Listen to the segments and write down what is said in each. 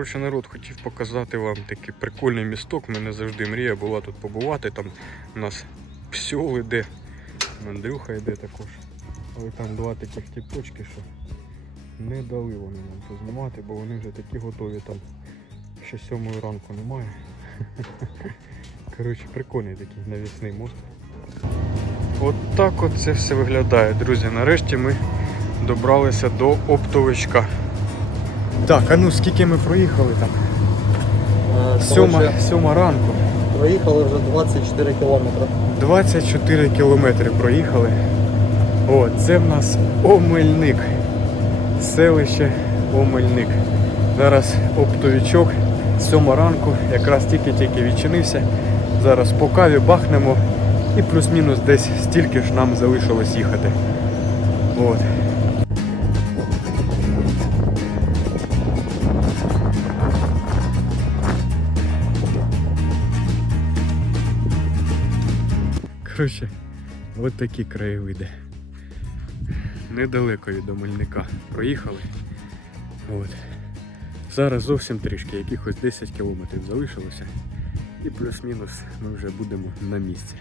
Коротше, народ, хотів показати вам такий прикольний місток. Мене завжди мрія була тут побувати. Там у нас псьол іде, мандрюха йде також. Але там два таких тіпочки, що не дали вони нам познімати, бо вони вже такі готові там. Ще сьомої ранку немає. Коротше, прикольний такий навісний мост. От так от це все виглядає, друзі. Нарешті ми добралися до оптовичка. Так, а ну скільки ми проїхали там? Сьома, сьома ранку. Проїхали вже 24 кілометри. 24 кілометри проїхали. О, це в нас Омельник. Селище Омельник. Зараз оптовичок. Сьома ранку, якраз тільки-тільки відчинився. Зараз по каві бахнемо і плюс-мінус десь стільки ж нам залишилось їхати. От. Коротше, от такі краєвиди. Недалеко від Омельника проїхали. От. Зараз зовсім трішки, якихось 10 кілометрів залишилося. І плюс-мінус ми вже будемо на місці.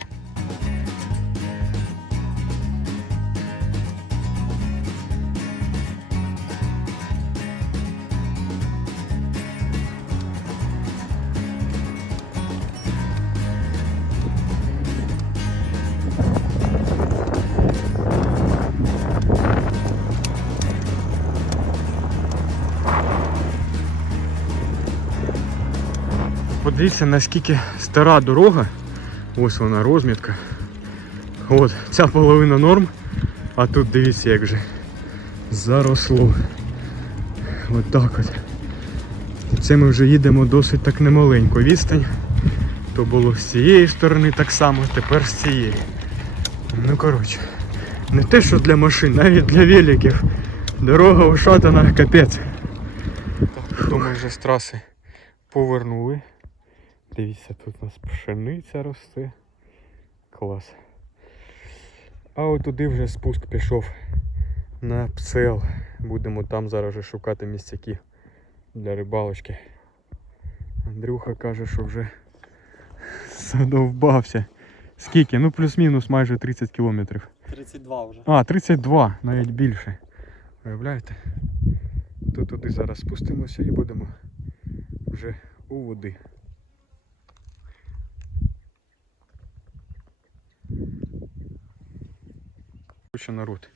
Подивіться, наскільки стара дорога. Ось вона розмітка. От, ця половина норм, а тут дивіться, як же заросло. От так от. І це ми вже їдемо досить так немаленьку відстань. То було з цієї сторони так само, тепер з цієї. Ну коротше, не те, що для машин, навіть для великів. Дорога ушатана, капець. То ми вже з траси повернули. Дивіться, тут у нас пшениця росте. Клас. А от туди вже спуск пішов на псел. Будемо там зараз вже шукати місцяки для рибалочки. Андрюха каже, що вже задовбався. Скільки? Ну плюс-мінус майже 30 кілометрів. 32 вже. А, 32, навіть більше. Уявляєте? То туди зараз спустимося і будемо вже у води. Короче, народ.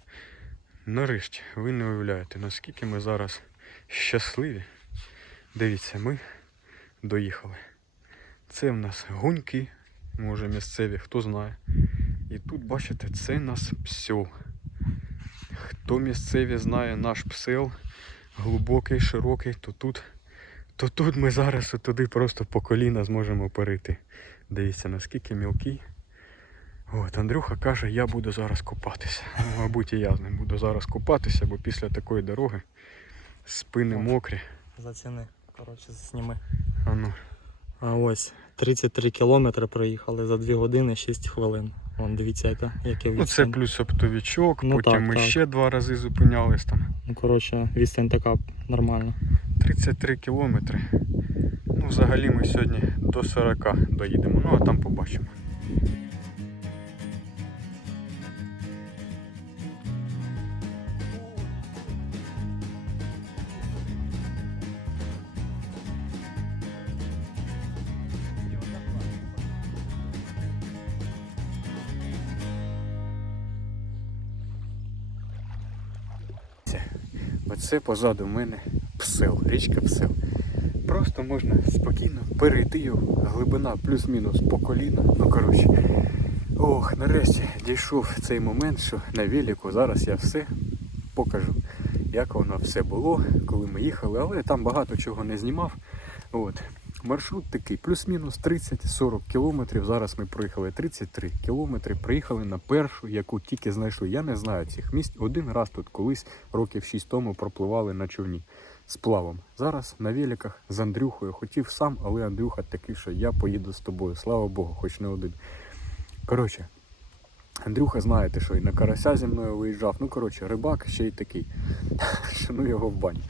Нарешті ви не уявляєте, наскільки ми зараз щасливі. Дивіться, ми доїхали. Це в нас гуньки, може місцеві, хто знає. І тут, бачите, це нас псьол. Хто місцеві знає наш псел, глибокий, широкий, то тут, то тут ми зараз туди просто по коліна зможемо перейти. Дивіться, наскільки мілкий. От, Андрюха каже, я буду зараз купатися. Ну, мабуть, і я з ним буду зараз купатися, бо після такої дороги спини мокрі. Заціни. Коротше, зніми. А ну, А ось 33 кілометри проїхали за 2 години 6 хвилин. Вон дивіться, яка, яке ну це плюс оптовичок, Ну, потім так, ми так. ще два рази зупинялись там. Ну, коротше, відстань така нормальна. 33 кілометри. Ну, взагалі ми сьогодні до 40 доїдемо. Ну, а там побачимо. Оце позаду мене псел, річка псел. Просто можна спокійно перейти його, глибина плюс-мінус по коліна. Ну коротше. Ох, нарешті дійшов цей момент, що на велику зараз я все покажу, як воно все було, коли ми їхали, але там багато чого не знімав. От. Маршрут такий, плюс-мінус 30-40 кілометрів. Зараз ми проїхали 33 кілометри. Приїхали на першу, яку тільки знайшли. Я не знаю цих місць. Один раз тут колись років 6 тому пропливали на човні з плавом. Зараз на великах з Андрюхою. Хотів сам, але Андрюха такий, що я поїду з тобою. Слава Богу, хоч не один. Коротше, Андрюха, знаєте, що і на карася зі мною виїжджав. Ну, коротше, рибак ще й такий. Що ну його в баню.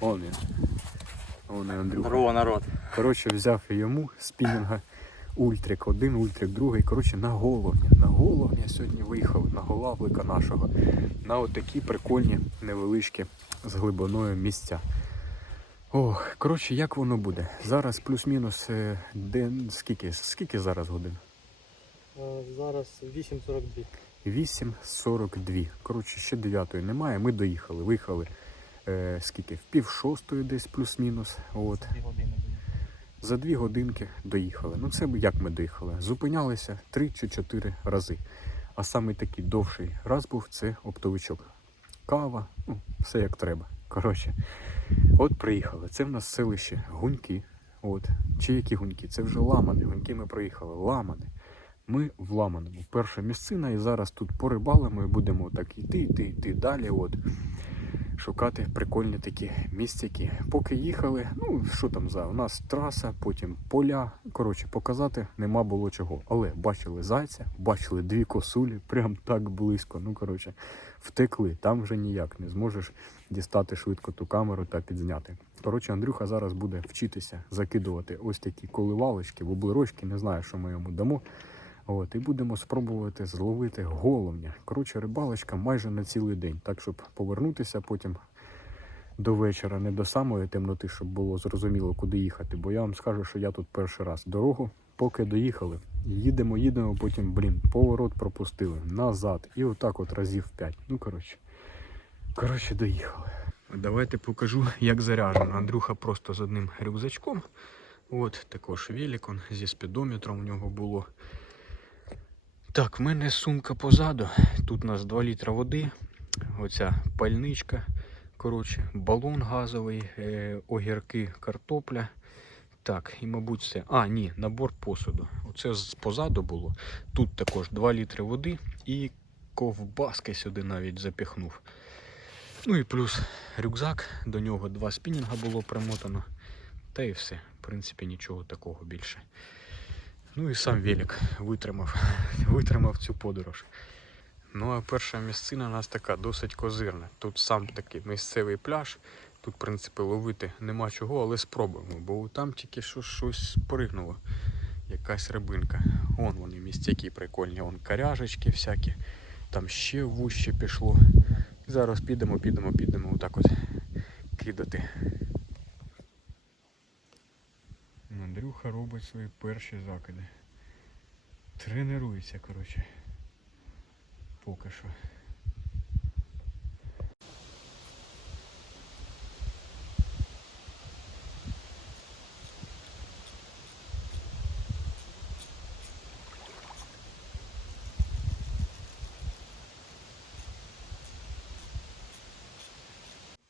Вон він. Вон Андрюха. Здорово, народ. Коротше, взяв йому спінінга Ультрик 1, Ультрик 2. Коротше, на головня. На головня сьогодні виїхали, на голавлика нашого. На отакі прикольні невеличкі з глибиною місця. Ох, коротше, як воно буде? Зараз плюс-мінус е, день. Скільки? Скільки зараз годин? Зараз 8.42. 8.42. Коротше, ще 9 немає. Ми доїхали. Виїхали е, скільки? В пів шостої десь плюс-мінус. От. За дві годинки доїхали. Ну це як ми доїхали? Зупинялися три чи чотири рази. А саме такий довший раз був це оптовичок. Кава, ну, все як треба. Коротше, от приїхали. Це в нас селище Гуньки. От. Чи які гуньки? Це вже ламани. Гуньки ми проїхали. Ламани. Ми в Ламаному. Перша місцина, і зараз тут порибалимо і будемо так йти, йти, йти далі. От шукати прикольні такі місцяки. Поки їхали, ну що там за у нас траса, потім поля. Коротше, показати нема було чого. Але бачили зайця, бачили дві косулі, прям так близько. Ну коротше, втекли. Там вже ніяк не зможеш дістати швидко ту камеру та підзняти. Коротше, Андрюха зараз буде вчитися закидувати ось такі коливалочки, воблерочки, не знаю, що ми йому дамо. От, і будемо спробувати зловити головня. Коротше, рибалочка майже на цілий день. Так, щоб повернутися потім до вечора, не до самої темноти, щоб було зрозуміло, куди їхати. Бо я вам скажу, що я тут перший раз дорогу, поки доїхали. Їдемо, їдемо, потім, блін, поворот пропустили назад. І отак от разів 5. Ну, коротше. Коротше, доїхали. Давайте покажу, як заряджено. Андрюха просто з одним рюкзачком. От також великон зі спідометром у нього було. Так, в мене сумка позаду. Тут у нас 2 літра води. Оця пальничка. Коротше, балон газовий, е, огірки, картопля. Так, і мабуть все. А, ні, набор посуду. Оце позаду було. Тут також 2 літри води і ковбаски сюди навіть запіхнув. Ну і плюс рюкзак, до нього два спінінга було примотано. Та і все. В принципі, нічого такого більше. Ну і сам велик витримав, витримав цю подорож. Ну а перша місцина у нас така досить козирна. Тут сам такий місцевий пляж. Тут, в принципі, ловити нема чого, але спробуємо, бо там тільки що щось пригнуло. Якась рибинка. Вон вони місцяки прикольні, вон каряжечки всякі. Там ще вуще пішло. Зараз підемо, підемо, підемо отак от кидати. Андрюха робить свої перші закиди. Тренується, коротше. Поки що.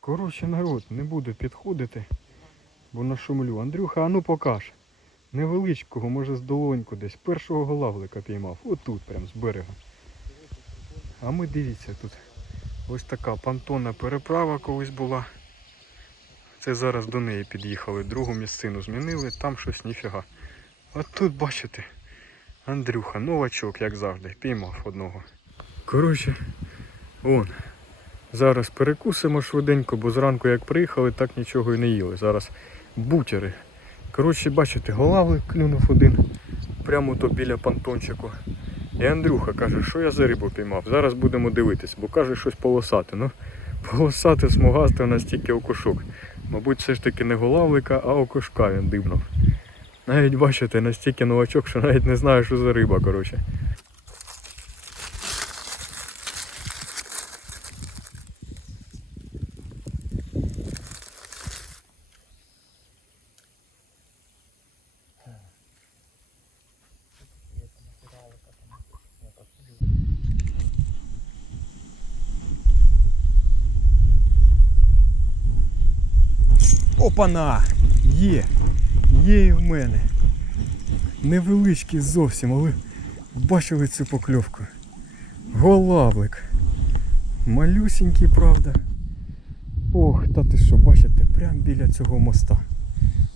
Коротше, народ, не буду підходити, бо нашумлю. Андрюха, а ну покаж. Невеличкого, може з долоньку десь. Першого голавлика піймав. Отут, прям з берега. А ми дивіться тут. Ось така понтонна переправа колись була. Це зараз до неї під'їхали. Другу місцину змінили, там щось ніфіга. А тут бачите, Андрюха, новачок, як завжди, піймав одного. Коротше, вон. Зараз перекусимо швиденько, бо зранку як приїхали, так нічого і не їли. Зараз бутери. Коротше, бачите, голавлик клюнув один. Прямо то біля понтончику. І Андрюха каже, що я за рибу піймав. Зараз будемо дивитись, бо каже щось полосате. Ну, полосате, смугасте, у нас тільки окушок. Мабуть, все ж таки не голавлика, а окушка він дибнув. Навіть бачите, настільки новачок, що навіть не знаю, що за риба, коротше. Опана! Є! Є і в мене. Невеличкий зовсім, але бачили цю покльовку. Голавлик. Малюсенький, правда. Ох, та ти що, бачите, прямо біля цього моста.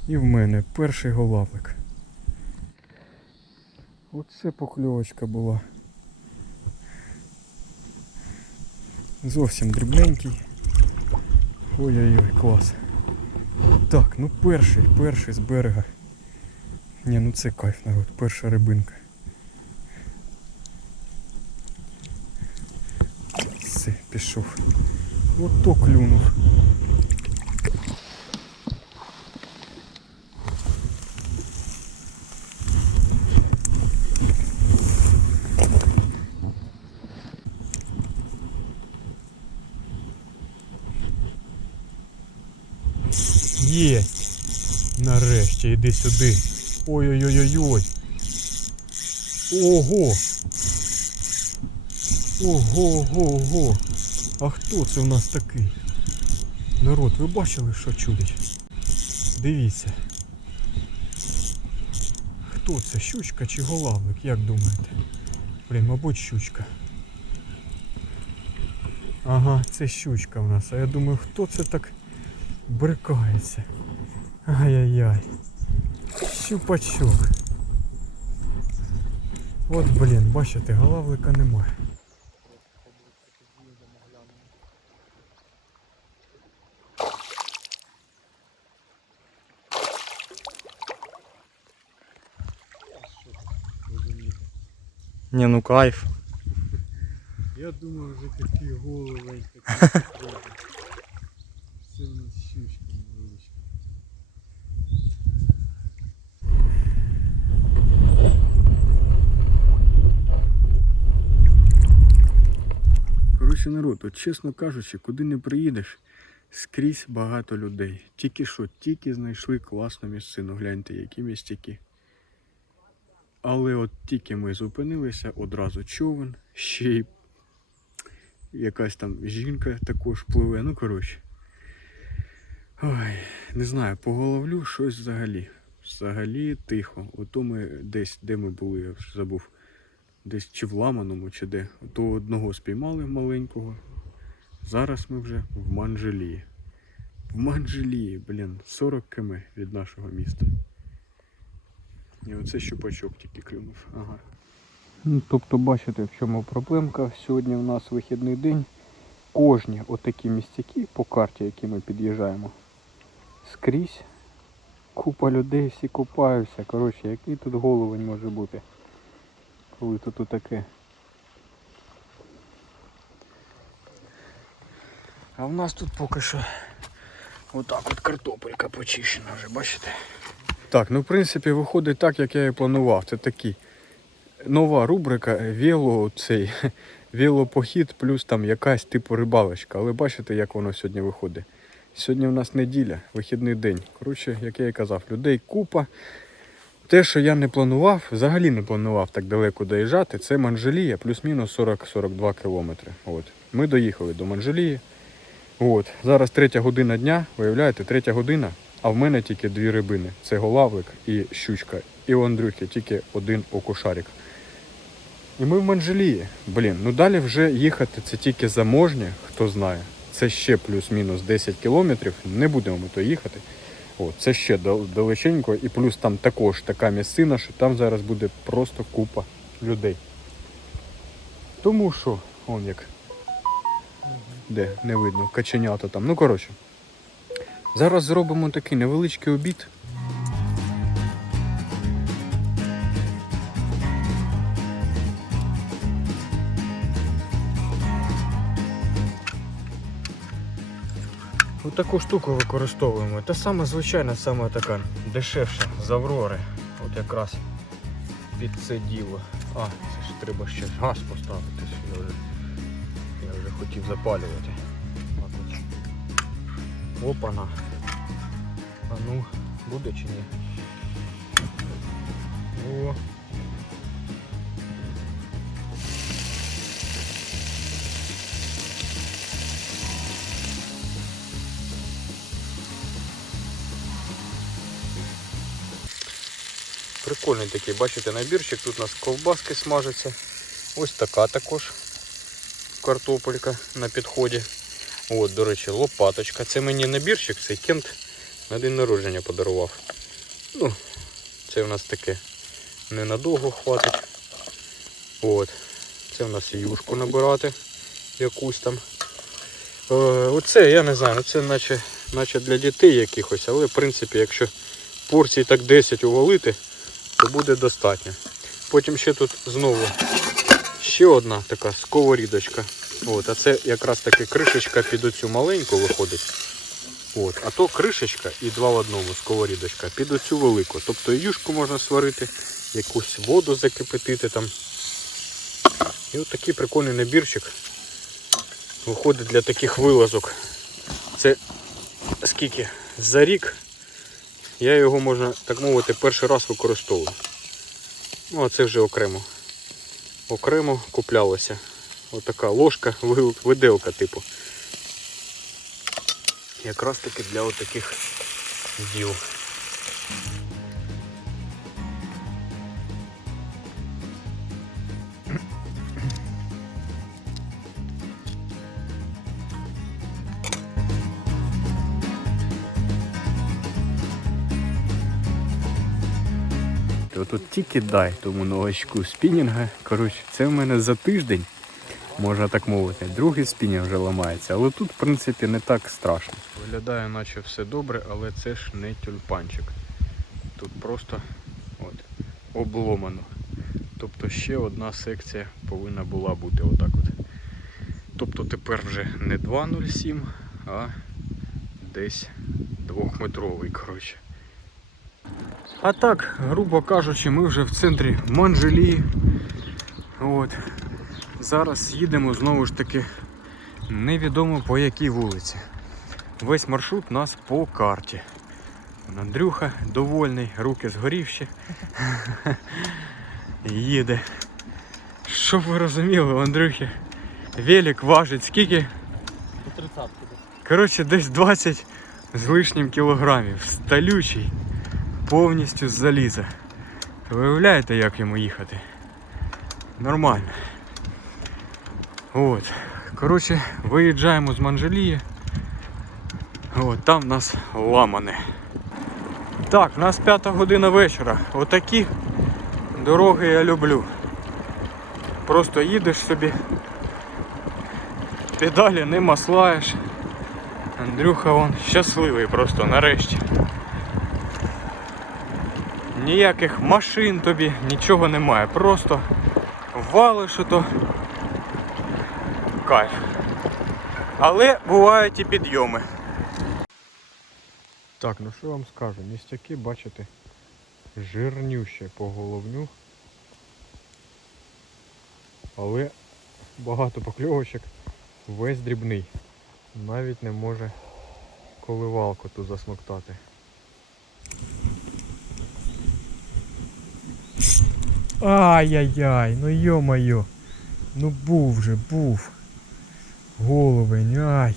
І в мене перший голавлик. Оце покльовочка була. Зовсім дрібненький. Ой-ой-ой, клас. Так, ну перший, перший з берега. Ні, ну це кайф, народ, перша рибинка. Все, пішов. Ото клюнув. Є. Нарешті, іди сюди. Ой-ой-ой-ой-ой. Ого. Ого, ого, ого. А хто це в нас такий? Народ, ви бачили, що чудить? Дивіться. Хто це? Щучка чи голавлик, як думаєте? Блін, мабуть, щучка. Ага, це щучка в нас. А я думаю, хто це так брикається? Ай-яй-яй. Щупачок. От, блін, бачите, голавлика немає. Ні, ну кайф. Я думаю, вже такі голови, такі Це у нас щучка невеличка. Коротше, народ, от чесно кажучи, куди не приїдеш, скрізь багато людей. Тільки що, тільки знайшли класну місцину. Гляньте, які містяки. Але от тільки ми зупинилися, одразу човен, ще й якась там жінка також пливе. Ну, коротше. Ой, не знаю, поголовлю щось взагалі. Взагалі тихо. Ото ми десь, де ми були, я вже забув. Десь чи в Ламаному, чи де. Ото одного спіймали маленького. Зараз ми вже в Манжелії. В Манжелії, блін, 40 км від нашого міста. І оце щупачок тільки клюнув. Ага. Ну, тобто бачите, в чому проблемка. Сьогодні в нас вихідний день. Кожні отакі містяки по карті, які ми під'їжджаємо, скрізь купа людей, всі купаються. Коротше, який тут головень може бути, коли тут таке. А в нас тут поки що отак от картопелька почищена вже, бачите? Так, ну в принципі виходить так, як я і планував. Це такий нова рубрика вело цей велопохід плюс там якась типу рибалочка. Але бачите, як воно сьогодні виходить. Сьогодні в нас неділя, вихідний день. Коротше, як я і казав, людей купа. Те, що я не планував, взагалі не планував так далеко доїжджати, це Манжелія, плюс-мінус 40-42 кілометри. От. Ми доїхали до Манжелії. От. Зараз третя година дня, виявляєте, третя година, а в мене тільки дві рибини. Це голавлик і щучка. І у Андрюхи тільки один окушарик. І ми в Манжелії. Блін, ну далі вже їхати це тільки заможні, хто знає. Це ще плюс-мінус 10 кілометрів. Не будемо ми то їхати. О, це ще далеченько. І плюс там також така місцина, що там зараз буде просто купа людей. Тому що, он як. Де, не видно, каченята там. Ну коротше. Зараз зробимо такий невеличкий обід. Таку штуку використовуємо. Та саме звичайна, саме така дешевша з Аврори. От якраз під це діло. А, це ж треба ще газ поставити. Я вже, я вже хотів запалювати. Так от. Опана. А ну, буде чи ні? О. Прикольний такий, бачите, набірчик. Тут у нас ковбаски смажаться. Ось така також картопелька на підході. От, до речі, лопаточка. Це мені набірчик, цей кент на день народження подарував. Ну, це в нас таке ненадовго хватить. От. Це в нас юшку набирати якусь там. Е, оце, я не знаю, ну це наче наче для дітей якихось, але в принципі, якщо порцій так 10 увалити, то буде достатньо. Потім ще тут знову ще одна така сковорідочка. От, а це якраз таки кришечка під оцю маленьку виходить. От, а то кришечка і два в одному сковорідочка під оцю велику. Тобто юшку можна сварити, якусь воду закипятити там. І от такий прикольний набірчик виходить для таких вилазок. Це скільки? За рік я його можна, так мовити, перший раз використовую. Ну, а це вже окремо. Окремо куплялося. Отака ложка, виделка типу. Якраз таки для отаких діл. Тут тільки дай тому новачку спінінга. Коротше, це в мене за тиждень, можна так мовити. Другий спінінг вже ламається, але тут, в принципі, не так страшно. Виглядає, наче все добре, але це ж не тюльпанчик. Тут просто от, обломано. Тобто ще одна секція повинна була бути отак от. Тобто тепер вже не 2,07, а десь двохметровий, коротше. А так, грубо кажучи, ми вже в центрі Манжелії. От. Зараз їдемо знову ж таки невідомо по якій вулиці. Весь маршрут у нас по карті. Андрюха довольний, руки згорівші. Їде. Щоб ви розуміли, у Андрюхи велик важить скільки? По 30 Коротше, десь 20 з лишнім кілограмів. Сталючий, повністю з заліза. Виявляєте, як йому їхати? Нормально. От. Коротше, виїжджаємо з Манжелії. От, там в нас ламане. Так, в нас п'ята година вечора. Отакі дороги я люблю. Просто їдеш собі, педалі не маслаєш. Андрюха он щасливий просто нарешті. Ніяких машин тобі, нічого немає. Просто валиш ото кайф. Але бувають і підйоми. Так, ну що вам скажу, містяки, бачите, жирнюще по головню. Але багато покльовочок, весь дрібний навіть не може коливалку ту засмоктати. Ай-яй-яй, ну йо-моє. Ну був вже, був. Головень, ай.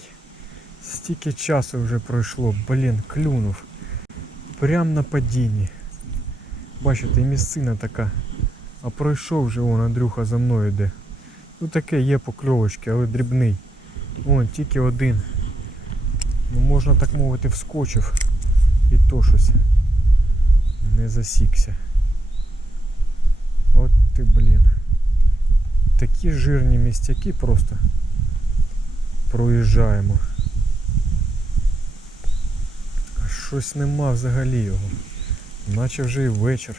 Стільки часу вже пройшло, блін, клюнув. Прям на падінні. Бачите, місцина така. А пройшов вже он, Андрюха за мною йде. Ну таке є покльовочки, але дрібний. Вон, тільки один. Ну, можна так мовити, вскочив. І то щось не засікся. Ти, блін. Такі жирні містяки просто проїжджаємо. Щось нема взагалі його. Наче вже і вечір.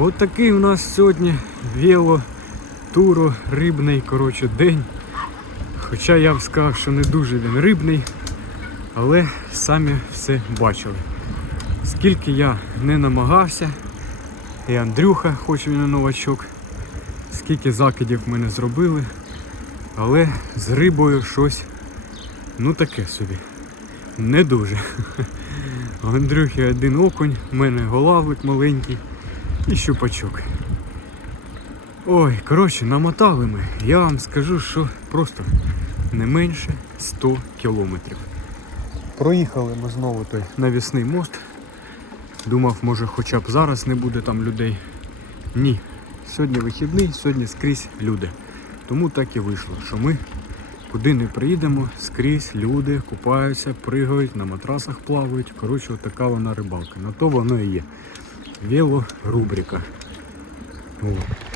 От такий у нас сьогодні вело туро рибний коротше, день. Хоча я б сказав, що не дуже він рибний, але самі все бачили. Скільки я не намагався, і Андрюха, хоч він і новачок, скільки закидів мене зробили, але з рибою щось ну таке собі. Не дуже. У Андрюхи один окунь, у мене голавик маленький і щупачок. Ой, коротше, намотали ми. Я вам скажу, що просто не менше 100 кілометрів. Проїхали ми знову той навісний мост. Думав, може хоча б зараз не буде там людей. Ні. Сьогодні вихідний, сьогодні скрізь люди. Тому так і вийшло, що ми Куди не приїдемо, скрізь люди купаються, пригають, на матрасах плавають. Коротше, така вона рибалка. На то воно і є. Велорубрика. О.